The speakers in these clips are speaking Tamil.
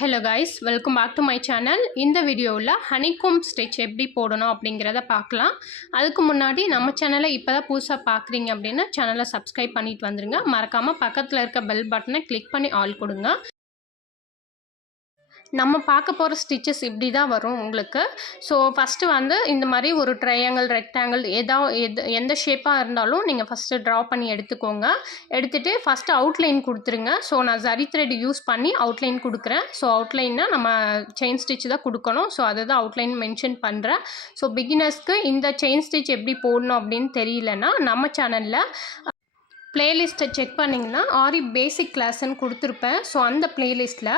Hello guys, welcome back to my channel. இந்த வீடியோவில் ஹனிகோம் ஸ்டிச் எப்படி போடணும் அப்படிங்கிறத பார்க்கலாம். அதுக்கு முன்னாடி நம்ம சேனலை இப்போ தான் புதுசாக பார்க்குறீங்க அப்படின்னா சேனலை சப்ஸ்கிரைப் பண்ணிட்டு வந்துடுங்க. மறக்காமல் பக்கத்தில் இருக்க பெல் பட்டனை கிளிக் பண்ணி ஆல் கொடுங்க. நம்ம பார்க்க போகிற ஸ்டிச்சஸ் இப்படி தான் வரும் உங்களுக்கு. ஸோ ஃபஸ்ட்டு வந்து இந்த மாதிரி ஒரு ட்ரையாங்கிள், ரெக்டாங்கிள் எந்த ஷேப்பாக இருந்தாலும் நீங்கள் ஃபஸ்ட்டு ட்ரா பண்ணி எடுத்துக்கோங்க. எடுத்துகிட்டு ஃபஸ்ட்டு அவுட்லைன் கொடுத்துருங்க. ஸோ நான் ஜரி த்ரெட் யூஸ் பண்ணி அவுட்லைன் கொடுக்குறேன். ஸோ அவுட்லைன்னா நம்ம செயின் ஸ்டிச் தான் கொடுக்கணும். ஸோ அதை தான் அவுட்லைன் மென்ஷன் பண்ணுறேன். ஸோ பிகினர்ஸ்க்கு இந்த செயின் ஸ்டிச் எப்படி போடணும் அப்படின்னு தெரியலன்னா நம்ம சேனலில் ப்ளேலிஸ்ட்டை செக் பண்ணிங்கன்னா ஆரி பேசிக் கிளாஸ்ன்னு கொடுத்துருப்பேன். ஸோ அந்த ப்ளேலிஸ்ட்டில்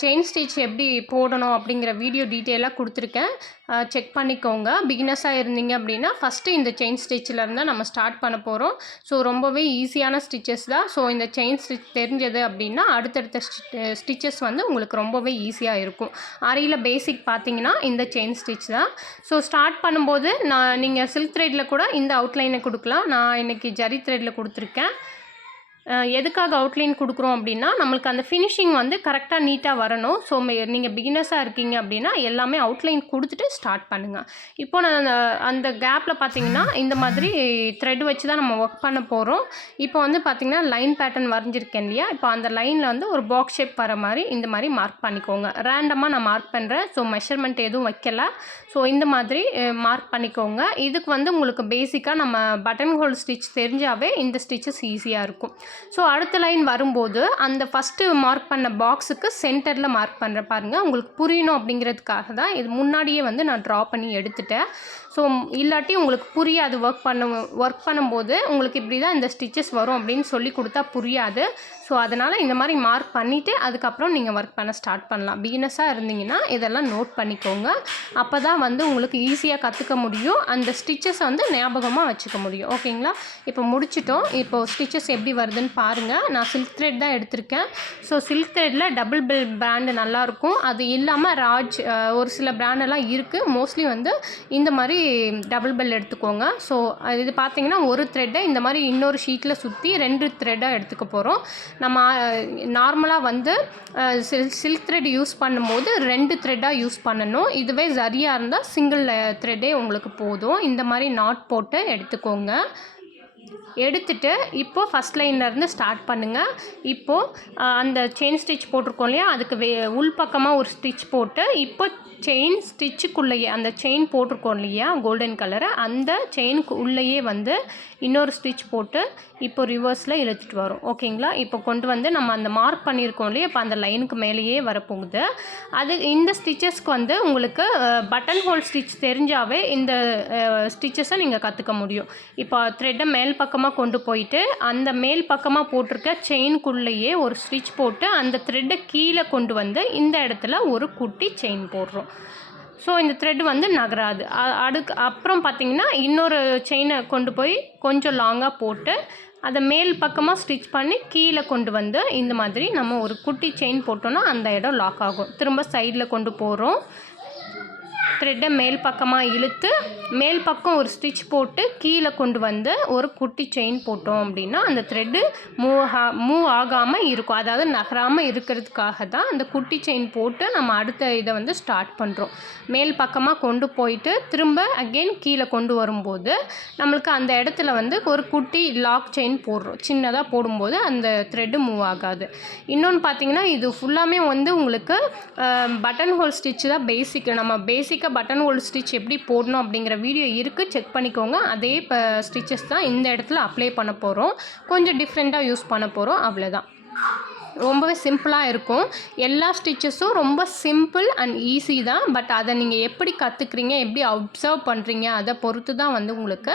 செயின் ஸ்டிச் எப்படி போடணும் அப்படிங்கிற வீடியோ டீட்டெயிலாக கொடுத்துருக்கேன். செக் பண்ணிக்கோங்க. பிகினர்ஸாக இருந்தீங்க அப்படின்னா ஃபஸ்ட்டு இந்த செயின் ஸ்டிச்சில் இருந்தால் நம்ம ஸ்டார்ட் பண்ண போகிறோம். ஸோ ரொம்பவே ஈஸியான ஸ்டிச்சஸ் தான். ஸோ இந்த செயின் ஸ்டிச் தெரிஞ்சது அப்படின்னா அடுத்தடுத்த ஸ்டிச்சஸ் வந்து உங்களுக்கு ரொம்பவே ஈஸியாக இருக்கும். ஆரியில் பேசிக் பார்த்தீங்கன்னா இந்த செயின் ஸ்டிச் தான். ஸோ ஸ்டார்ட் பண்ணும்போது நீங்கள் சில்க் த்ரெட்டில் கூட இந்த அவுட்லைனை கொடுக்கலாம். நான் இன்றைக்கி ஜரி த்ரெட்டில் கொடுத்துருக்கேன். எதுக்காக அவுட்லைன் கொடுக்குறோம் அப்படின்னா நம்மளுக்கு அந்த ஃபினிஷிங் வந்து கரெக்டாக நீட்டாக வரணும். ஸோ நீங்கள் பிகினர்ஸாக இருக்கீங்க அப்படின்னா எல்லாமே அவுட்லைன் கொடுத்துட்டு ஸ்டார்ட் பண்ணுங்கள். இப்போ நான் அந்த கேப்பில் பார்த்தீங்கன்னா இந்த மாதிரி த்ரெட் வச்சு தான் நம்ம ஒர்க் பண்ண போகிறோம். இப்போ வந்து பார்த்திங்கன்னா லைன் பேட்டர்ன் வரைஞ்சிருக்கேன் இல்லையா, இப்போ அந்த லைனில் வந்து ஒரு பாக்ஸ் ஷேப் வர மாதிரி இந்த மாதிரி மார்க் பண்ணிக்கோங்க. ரேண்டமாக நான் மார்க் பண்ணுறேன். ஸோ மெஷர்மெண்ட் எதுவும் வைக்கல. ஸோ இந்த மாதிரி மார்க் பண்ணிக்கோங்க. இதுக்கு வந்து உங்களுக்கு பேசிக்காக நம்ம பட்டன் ஹோல் ஸ்டிச் தெரிஞ்சாவே இந்த ஸ்டிச்சஸ் ஈஸியாக இருக்கும். ஸோ அடுத்த லைன் வரும்போது அந்த ஃபஸ்ட்டு மார்க் பண்ண பாக்ஸுக்கு சென்டரில் மார்க் பண்ணுறேன் பாருங்கள். உங்களுக்கு புரியணும் அப்படிங்கிறதுக்காக தான் இது முன்னாடியே வந்து நான் ட்ரா பண்ணி எடுத்துட்டேன். ஸோ இல்லாட்டி உங்களுக்கு புரியாது. ஒர்க் பண்ணும்போது உங்களுக்கு இப்படி தான் இந்த ஸ்டிச்சஸ் வரும் அப்படின்னு சொல்லி கொடுத்தா புரியாது. ஸோ அதனால் இந்த மாதிரி மார்க் பண்ணிவிட்டு அதுக்கப்புறம் நீங்கள் ஒர்க் பண்ண ஸ்டார்ட் பண்ணலாம். பிகினர்ஸாக இருந்தீங்கன்னா இதெல்லாம் நோட் பண்ணிக்கோங்க. அப்போ தான் வந்து உங்களுக்கு ஈஸியாக கற்றுக்க முடியும். அந்த ஸ்டிச்சஸை வந்து ஞாபகமாக வச்சுக்க முடியும். ஓகேங்களா? இப்போ முடிச்சிட்டோம். இப்போது ஸ்டிச்சஸ் எப்படி வருதுன்னு பாருங்கள். நான் சில்க் த்ரெட் தான் எடுத்திருக்கேன். ஸோ சில்க் த்ரெட்டில் டபுள் பில் பிராண்டு நல்லாயிருக்கும். அது இல்லாமல் ராஜ் ஒரு சில பிராண்டெல்லாம் இருக்குது. மோஸ்ட்லி வந்து இந்த மாதிரி டபுள் பெல் எடுத்துக்கோங்க. ஸோ இது பார்த்தீங்கன்னா ஒரு த்ரெட்டை இந்த மாதிரி இன்னொரு ஷீட்டில் சுற்றி 2 த்ரெட்டாக எடுத்துக்க போகிறோம். நம்ம நார்மலாக வந்து சில்க் த்ரெட் யூஸ் பண்ணும்போது 2 த்ரெட்டாக யூஸ் பண்ணணும். இதுவே சரியாக இருந்தால் சிங்கிள் த்ரெட்டே உங்களுக்கு போதும். இந்த மாதிரி நாட் போட்டு எடுத்துக்கோங்க. எடுத்துட்டு இப்போது ஃபஸ்ட் லைன்லேருந்து ஸ்டார்ட் பண்ணுங்கள். இப்போது அந்த செயின் ஸ்டிச் போட்டிருக்கோம் இல்லையா, அதுக்கு உள் பக்கமாக ஒரு ஸ்டிச் போட்டு இப்போ செயின் ஸ்டிச்சுக்குள்ளேயே அந்த செயின் போட்டிருக்கோம் இல்லையா கோல்டன் கலரு, அந்த செயினுக்கு உள்ளேயே வந்து இன்னொரு ஸ்டிச் போட்டு இப்போ ரிவர்ஸில் இழுத்துட்டு வரும். ஓகேங்களா? இப்போ கொண்டு வந்து நம்ம அந்த மார்க் பண்ணியிருக்கோம் இல்லையா, இப்போ அந்த லைனுக்கு மேலேயே வரப்போகுது. இந்த ஸ்டிச்சஸ்க்கு வந்து உங்களுக்கு பட்டன் ஹோல் ஸ்டிச் தெரிஞ்சாவே இந்த ஸ்டிச்சஸை நீங்கள் கற்றுக்க முடியும். இப்போ த்ரெட்டை மேல் பக்கமாக கொண்டு போயிட்டு அந்த மேல் பக்கமாக போட்டிருக்க செயினுக்குள்ளேயே ஒரு ஸ்டிச் போட்டு அந்த த்ரெட்டை கீழே கொண்டு வந்து இந்த இடத்துல ஒரு குட்டி செயின் போடுறோம். ஸோ இந்த த்ரெட் வந்து நகராது. அப்புறம் பார்த்திங்கன்னா இன்னொரு செயினை கொண்டு போய் கொஞ்சம் லாங்காக போட்டு அதை மேல் பக்கமாக ஸ்டிச் பண்ணி கீழே கொண்டு வந்து இந்த மாதிரி நம்ம ஒரு குட்டி செயின் போட்டோன்னா அந்த இடம் லாக் ஆகும். திரும்ப சைடில் கொண்டு போகிறோம். த்ரெட்டை மேல் பக்கமாக இழுத்து மேல் பக்கம் ஒரு ஸ்டிச் போட்டு கீழே கொண்டு வந்து ஒரு குட்டி செயின் போட்டோம் அப்படின்னா அந்த த்ரெட்டு மூவ் ஆகாமல் இருக்கும். அதாவது நகராமல் இருக்கிறதுக்காக தான் அந்த குட்டி செயின் போட்டு நம்ம அடுத்த இதை வந்து ஸ்டார்ட் பண்ணுறோம். மேல் பக்கமாக கொண்டு போயிட்டு திரும்ப அகெயின் கீழே கொண்டு வரும்போது நம்மளுக்கு அந்த இடத்துல வந்து ஒரு குட்டி லாக் செயின் போடுறோம். சின்னதாக போடும்போது அந்த த்ரெட்டு மூவ் ஆகாது. இன்னொன்று பார்த்தீங்கன்னா இது ஃபுல்லாமே வந்து உங்களுக்கு பட்டன் ஹோல் ஸ்டிச் தான் பேசிக். நம்ம பேசிக்காக பட்டன் ஹோல் ஸ்டிச் எப்படி போடணும் அப்படிங்கிற வீடியோ இருக்குது, செக் பண்ணிக்கோங்க. அதே ஸ்டிச்சஸ் தான் இந்த இடத்துல அப்ளை பண்ண போகிறோம். கொஞ்சம் டிஃப்ரெண்ட்டாக யூஸ் பண்ண போகிறோம். அவ்வளோதான். ரொம்பவே சிம்பிளாக இருக்கும். எல்லா ஸ்டிச்சஸும் ரொம்ப சிம்பிள் அண்ட் ஈஸி தான். பட் அதை நீங்கள் எப்படி கற்றுக்குறீங்க, எப்படி அப்சர்வ் பண்ணுறீங்க அதை பொறுத்து தான் வந்து உங்களுக்கு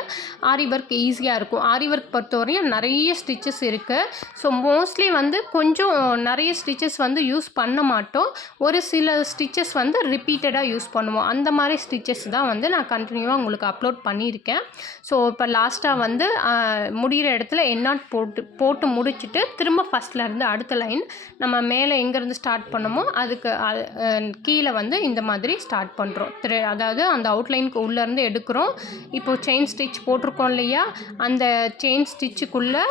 ஆரி ஒர்க் ஈஸியாக இருக்கும். ஆரி ஒர்க் பொறுத்தவரையும் நிறைய ஸ்டிச்சஸ் இருக்குது. ஸோ மோஸ்ட்லி வந்து கொஞ்சம் நிறைய ஸ்டிச்சஸ் வந்து யூஸ் பண்ண மாட்டோம். ஒரு சில ஸ்டிச்சஸ் வந்து ரிப்பீட்டடாக யூஸ் பண்ணுவோம். அந்த மாதிரி ஸ்டிச்சஸ் தான் வந்து நான் கண்டினியூவாக உங்களுக்கு அப்லோட் பண்ணியிருக்கேன். ஸோ இப்போ லாஸ்ட்டாக வந்து முடிகிற இடத்துல எண்ணாட் போட்டு முடிச்சுட்டு திரும்ப ஃபஸ்ட்லேருந்து அடுத்த அவுட்லைன் நம்ம மேலே எங்கேருந்து ஸ்டார்ட் பண்ணமோ அதுக்கு கீழே வந்து இந்த மாதிரி ஸ்டார்ட் பண்ணுறோம். அதாவது அந்த அவுட்லைனுக்கு உள்ளேருந்து எடுக்கிறோம். இப்போது செயின் ஸ்டிச் போட்டிருக்கோம் இல்லையா, அந்த செயின் ஸ்டிச்சுக்குள்ளே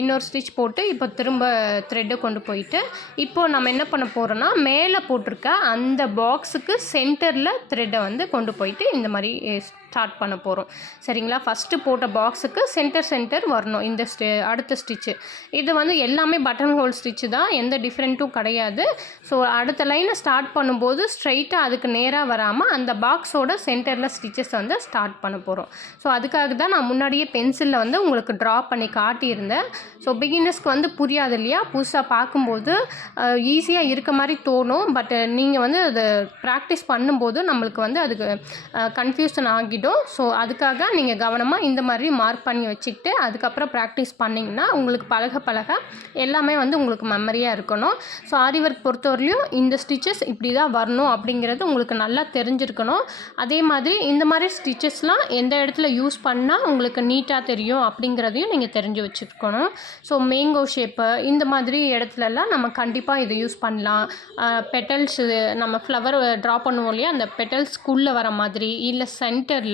இன்னொரு ஸ்டிச் போட்டு இப்போ திரும்ப த்ரெட்டை கொண்டு போயிட்டு இப்போது நம்ம என்ன பண்ண போகிறோன்னா மேலே போட்டிருக்க அந்த பாக்ஸுக்கு சென்டரில் த்ரெட்டை வந்து கொண்டு போயிட்டு இந்த மாதிரி ஸ்டார்ட் பண்ண போகிறோம். சரிங்களா? ஃபஸ்ட்டு போட்ட பாக்ஸுக்கு சென்டர் வரணும் இந்த அடுத்த ஸ்டிச்சு. இது வந்து எல்லாமே பட்டன் ஹோல் ஸ்டிச்சு தான், எந்த டிஃப்ரெண்ட்டும் கிடையாது. ஸோ அடுத்த லைனை ஸ்டார்ட் பண்ணும்போது ஸ்ட்ரைட்டாக அதுக்கு நேராக வராமல் அந்த பாக்ஸோட சென்டரில் ஸ்டிச்சஸ் வந்து ஸ்டார்ட் பண்ண போகிறோம். ஸோ அதுக்காக தான் நான் முன்னாடியே பென்சிலில் வந்து உங்களுக்கு ட்ரா பண்ணி காட்டியிருந்தேன். ஸோ பிகினர்ஸ்க்கு வந்து புரியாது இல்லையா, புதுசாக பார்க்கும்போது ஈஸியாக இருக்க மாதிரி தோணும். பட் நீங்கள் வந்து அதை ப்ராக்டிஸ் பண்ணும்போது நம்மளுக்கு வந்து அதுக்கு கன்ஃபியூஷன் ஆகிடும். ஸோ அதுக்காக நீங்கள் கவனமாக இந்த மாதிரி மார்க் பண்ணி வச்சுக்கிட்டு அதுக்கப்புறம் ப்ராக்டிஸ் பண்ணிங்கன்னா உங்களுக்கு பழக எல்லாமே வந்து உங்களுக்கு மெமரியாக இருக்கணும். ஸோ ஆரி ஒர்க் பொறுத்தவரையிலையும் இந்த ஸ்டிச்சஸ் இப்படி தான் வரணும் அப்படிங்கிறது உங்களுக்கு நல்லா தெரிஞ்சிருக்கணும். அதே மாதிரி இந்த மாதிரி ஸ்டிச்சஸ்லாம் எந்த இடத்துல யூஸ் பண்ணால் உங்களுக்கு நீட்டாக தெரியும் அப்படிங்கிறதையும் நீங்கள் தெரிஞ்சு வச்சுருக்கணும். ஸோ மேங்கோ ஷேப்பு இந்த மாதிரி இடத்துலலாம் நம்ம கண்டிப்பாக இதை யூஸ் பண்ணலாம். பெட்டல்ஸு நம்ம ஃப்ளவர் ட்ரா பண்ணுவோம் இல்லையா, அந்த பெட்டல்ஸ்குள்ளே வர மாதிரி இல்லை சென்டரில்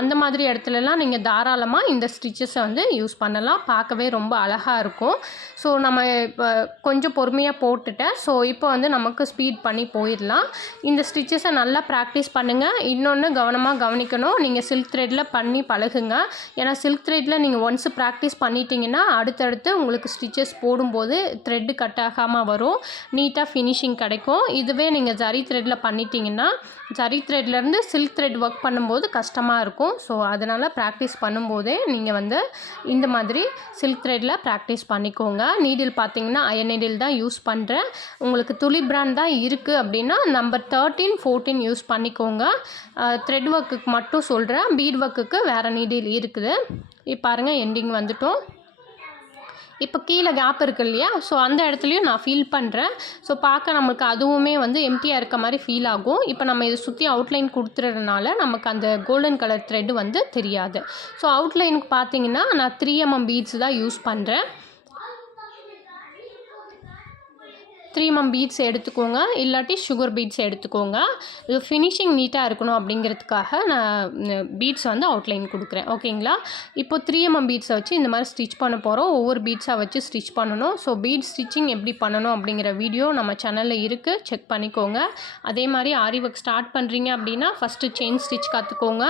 அந்த மாதிரி இடத்துலலாம் நீங்கள் தாராளமாக இந்த ஸ்டிச்சஸை வந்து யூஸ் பண்ணலாம். பார்க்கவே ரொம்ப அழகாக இருக்கும். ஸோ நம்ம இப்போ கொஞ்சம் பொறுமையாக போட்டுட்டேன். ஸோ இப்போ வந்து நமக்கு ஸ்பீட் பண்ணி போயிடலாம். இந்த ஸ்டிச்சஸை நல்லா ப்ராக்டிஸ் பண்ணுங்கள். இன்னொன்று கவனமாக கவனிக்கணும், நீங்கள் சில்க் த்ரெட்டில் பண்ணி பழகுங்க. ஏன்னா சில்க் த்ரெட்டில் நீங்கள் ஒன்ஸ் ப்ராக்டிஸ் பண்ணிட்டீங்கன்னா அடுத்தடுத்து உங்களுக்கு ஸ்டிச்சஸ் போடும்போது த்ரெட்டு கட் ஆகாமல் வரும், நீட்டாக ஃபினிஷிங் கிடைக்கும். இதுவே நீங்கள் ஜரி த்ரெட்டில் பண்ணிட்டீங்கன்னா ஜரி த்ரெட்லேருந்து சில்க் த்ரெட் ஒர்க் பண்ணும்போது கஷ்டமாக இருக்கும். ஸோ அதனால் ப்ராக்டிஸ் பண்ணும்போதே நீங்கள் வந்து இந்த மாதிரி சில்க் த்ரெட்டில் ப்ராக்டிஸ் பண்ணிக்கோங்க. நீடில் பார்த்தீங்கன்னா அயன் நீடில் தான் யூஸ் பண்ணுறேன். உங்களுக்கு துளி பிராண்ட் தான் இருக்குது அப்படின்னா நம்பர் 13, 14 யூஸ் பண்ணிக்கோங்க. த்ரெட் ஒர்க்குக்கு மட்டும் சொல்கிறேன், பீட் ஒர்க்குக்கு வேறு நீடில் இருக்குது. இப்போ பாருங்கள் எண்டிங் வந்துட்டோம். இப்போ கீழே கேப் இருக்குது இல்லையா, ஸோ அந்த இடத்துலையும் நான் ஃபீல் பண்ணுறேன். ஸோ பார்க்க நமக்கு அதுவுமே வந்து எம்டியாக இருக்க மாதிரி ஃபீல் ஆகும். இப்போ நம்ம இதை சுற்றி அவுட்லைன் கொடுத்துறதுனால நமக்கு அந்த கோல்டன் கலர் த்ரெட்டு வந்து தெரியாது. ஸோ அவுட்லைனுக்கு பார்த்தீங்கன்னா நான் 3mm பீட்ஸ் தான் யூஸ் பண்ணுறேன். 3mm பீட்ஸ் எடுத்துக்கோங்க, இல்லாட்டி சுகர் பீட்ஸ் எடுத்துக்கோங்க. இது ஃபினிஷிங் நீட்டாக இருக்கணும் அப்படிங்கிறதுக்காக நான் பீட்ஸ் வந்து அவுட்லைன் கொடுக்குறேன். ஓகேங்களா? இப்போ 3mm பீட்ஸை வச்சு இந்த மாதிரி ஸ்டிச் பண்ண போகிறோம். ஒவ்வொரு பீட்ஸாக வச்சு ஸ்டிச் பண்ணணும். ஸோ பீட் ஸ்டிச்சிங் எப்படி பண்ணணும் அப்படிங்கிற வீடியோ நம்ம சேனலில் இருக்குது, செக் பண்ணிக்கோங்க. அதே மாதிரி ஆரி ஒர்க் ஸ்டார்ட் பண்ணுறீங்க அப்படின்னா ஃபஸ்ட்டு செயின் ஸ்டிச் கற்றுக்கோங்க.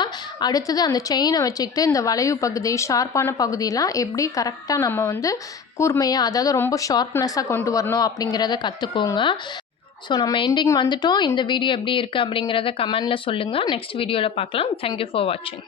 அடுத்தது அந்த செயினை வச்சுக்கிட்டு இந்த வளைவு பகுதி, ஷார்ப்பான பகுதியெலாம் எப்படி கரெக்டாக நம்ம வந்து கூர்மையாக, அதாவது ரொம்ப ஷார்ப்னஸாக கொண்டு வரணும் அப்படிங்கிறத கற்றுக்கோங்க. ஸோ நம்ம எண்டிங் வந்துட்டோம். இந்த வீடியோ எப்படி இருக்குது அப்படிங்கிறத கமெண்டில் சொல்லுங்கள். நெக்ஸ்ட் வீடியோவில் பார்க்கலாம். தேங்க்யூ ஃபார் வாட்சிங்.